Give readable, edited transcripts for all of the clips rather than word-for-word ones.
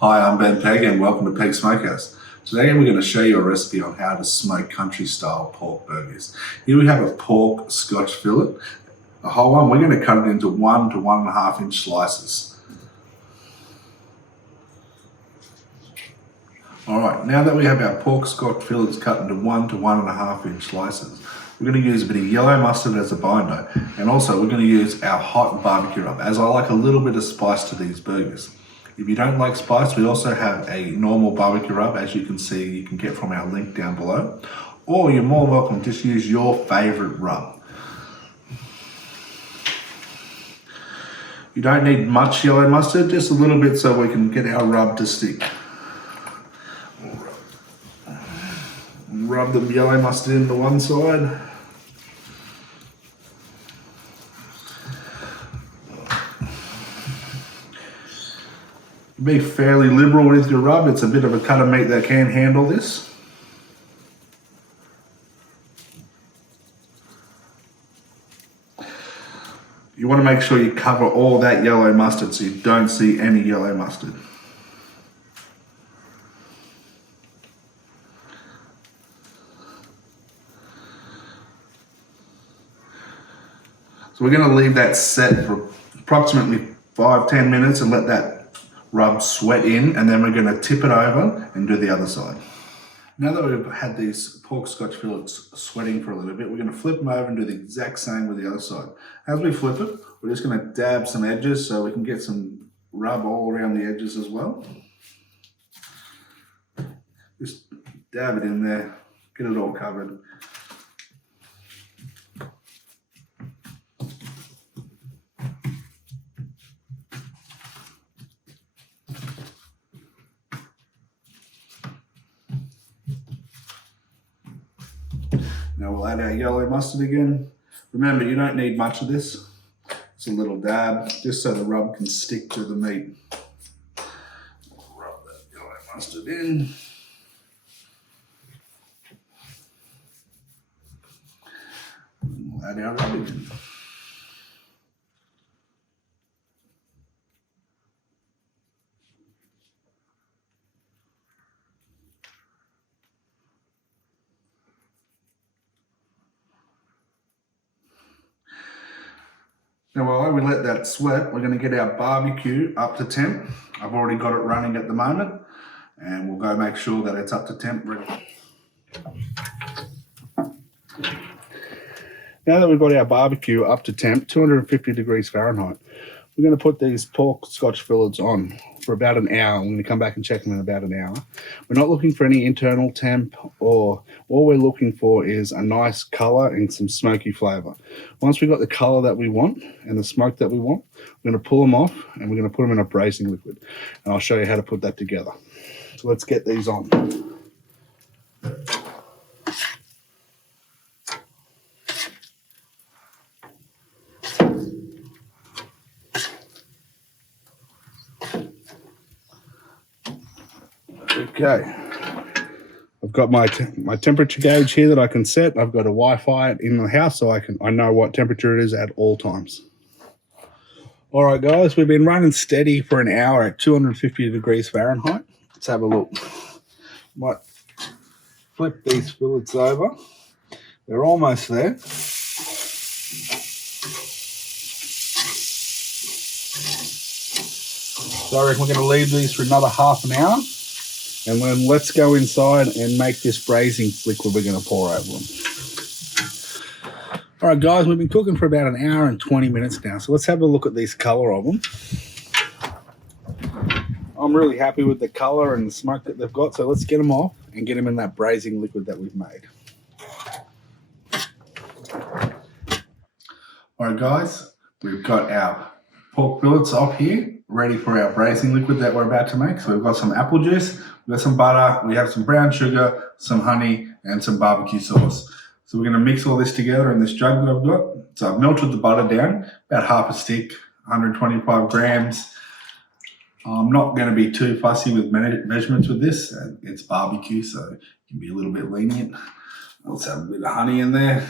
Hi, I'm Ben Pegg and welcome to Peg Smokehouse. Today we're going to show you a recipe on how to smoke country style pork burgers. Here we have a pork Scotch fillet, a whole one. We're going to cut it into 1 to 1.5 inch slices. Alright, now that we have our pork Scotch fillets cut into 1 to 1.5 inch slices, we're going to use a bit of yellow mustard as a binder, and also we're going to use our hot barbecue rub, as I like a little bit of spice to these burgers. If you don't like spice, we also have a normal barbecue rub, as you can see, you can get from our link down below. Or you're more welcome to just use your favourite rub. You don't need much yellow mustard, just a little bit so we can get our rub to stick. Rub the yellow mustard into one side. Be fairly liberal with your rub. It's a bit of a cut of meat that can handle this. You want to make sure you cover all that yellow mustard so you don't see any yellow mustard. So we're going to leave that set for approximately 5-10 minutes and let that rub sweat in, and then we're going to tip it over and do the other side. Now that we've had these pork Scotch fillets sweating for a little bit, we're going to flip them over and do the exact same with the other side. As we flip it, we're just going to dab some edges so we can get some rub all around the edges as well. Just dab it in there, get it all covered. Now we'll add our yellow mustard again. Remember, you don't need much of this. It's a little dab, just so the rub can stick to the meat. We'll rub that yellow mustard in. And we'll add our rub again. Now while we let that sweat, we're going to get our barbecue up to temp. I've already got it running at the moment, and we'll go make sure that it's up to temp ready. Now that we've got our barbecue up to temp, 250 degrees Fahrenheit, we're going to put these pork Scotch fillets on for about an hour. I'm going to come back and check them in about an hour. We're not looking for any internal temp, or all we're looking for is a nice color and some smoky flavor. Once we've got the color that we want and the smoke that we want, we're going to pull them off and we're going to put them in a braising liquid. And I'll show you how to put that together. So let's get these on. Okay, I've got my temperature gauge here that I can set. I've got a Wi-Fi in the house so I know what temperature it is at all times. All right, guys, we've been running steady for an hour at 250 degrees Fahrenheit. Let's have a look. Might flip these fillets over. They're almost there. So I reckon we're going to leave these for another half an hour. And then let's go inside and make this braising liquid we're going to pour over them. All right, guys, we've been cooking for about an hour and 20 minutes now. So let's have a look at this color of them. I'm really happy with the color and the smoke that they've got. So let's get them off and get them in that braising liquid that we've made. All right, guys, we've got our pork fillets off here, ready for our braising liquid that we're about to make. So we've got some apple juice, we've got some butter, we have some brown sugar, some honey, and some barbecue sauce. So we're going to mix all this together in this jug that I've got. So I've melted the butter down, about half a stick, 125 grams. I'm not going to be too fussy with measurements with this. It's barbecue, so you can be a little bit lenient. Let's have a bit of honey in there.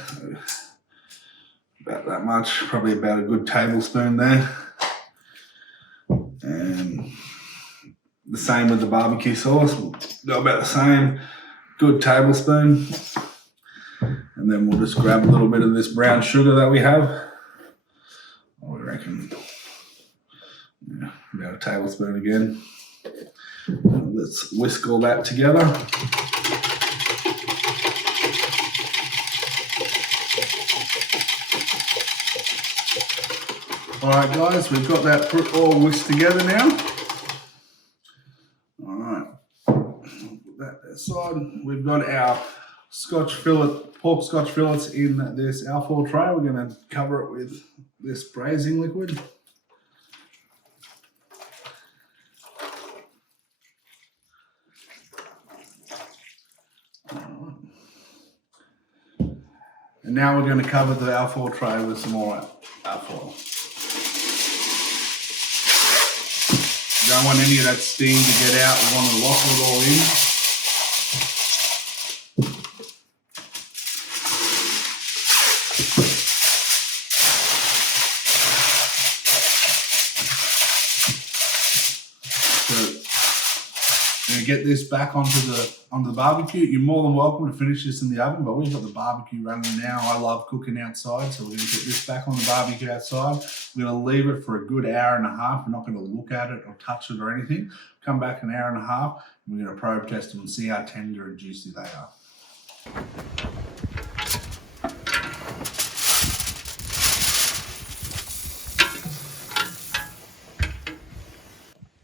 About that much, probably about a good tablespoon there. And The same with the barbecue sauce. We'll go about the same. Good tablespoon. And then we'll just grab a little bit of this brown sugar that we have. I reckon, yeah, about a tablespoon again. Let's whisk all that together. All right, guys, we've got that all whisked together now. All right, put that aside. We've got our pork scotch fillets in this alfoil tray. We're going to cover it with this braising liquid. And now we're going to cover the alfoil tray with some more alfoil. You don't want any of that steam to get out. We want to lock it all in. Get this back onto the barbecue. You're more than welcome to finish this in the oven, but we've got the barbecue running now. I love cooking outside, so we're going to get this back on the barbecue outside. We're going to leave it for a good hour and a half. We're not going to look at it or touch it or anything. Come back an hour and a half, and we're going to probe test them and see how tender and juicy they are.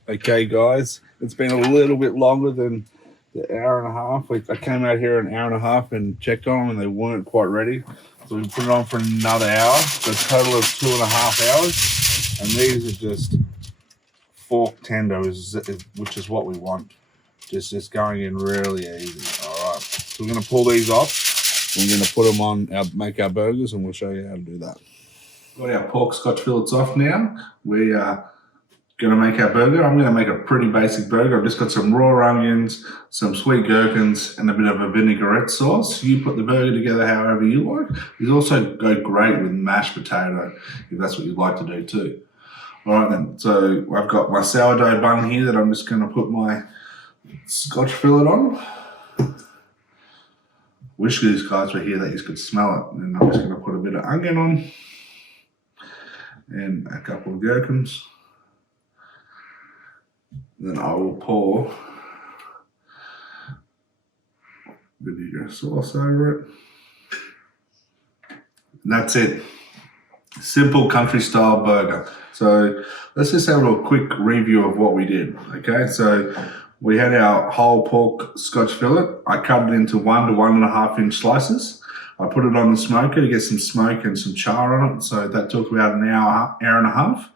Okay, guys, it's been a little bit longer than the hour and a half. I came out here an hour and a half and checked on them, and they weren't quite ready. So we put it on for another hour, so a total of 2.5 hours. And these are just fork tender, which is what we want. Just going in really easy. All right, so we're going to pull these off. We're going to put them on, make our burgers, and we'll show you how to do that. Got our pork scotch fillets off now. We are going to make our burger. I'm going to make a pretty basic burger. I've just got some raw onions, some sweet gherkins, and a bit of a vinaigrette sauce. You put the burger together however you like. These also go great with mashed potato, if that's what you'd like to do too. All right then, so I've got my sourdough bun here that I'm just going to put my scotch fillet on. Wish these guys were here that you could smell it. And I'm just going to put a bit of onion on and a couple of gherkins. Then I will pour vinegar sauce over it. And that's it. Simple country style burger. So let's just have a quick review of what we did. Okay, so we had our whole pork scotch fillet. I cut it into 1 to 1.5 inch slices. I put it on the smoker to get some smoke and some char on it. So that took about an hour and a half.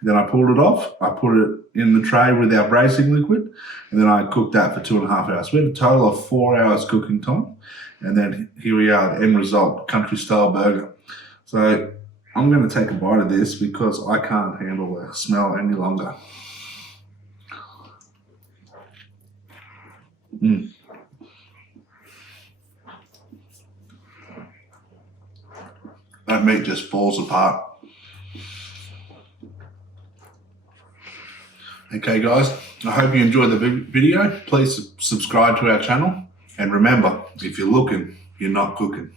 Then I pulled it off. I put it in the tray with our braising liquid, and then I cooked that for 2.5 hours. We had a total of 4 hours cooking time, and then here we are, the end result, country style burger. So I'm going to take a bite of this because I can't handle the smell any longer. That meat just falls apart. Okay guys, I hope you enjoyed the video. Please subscribe to our channel. And remember, if you're looking, you're not cooking.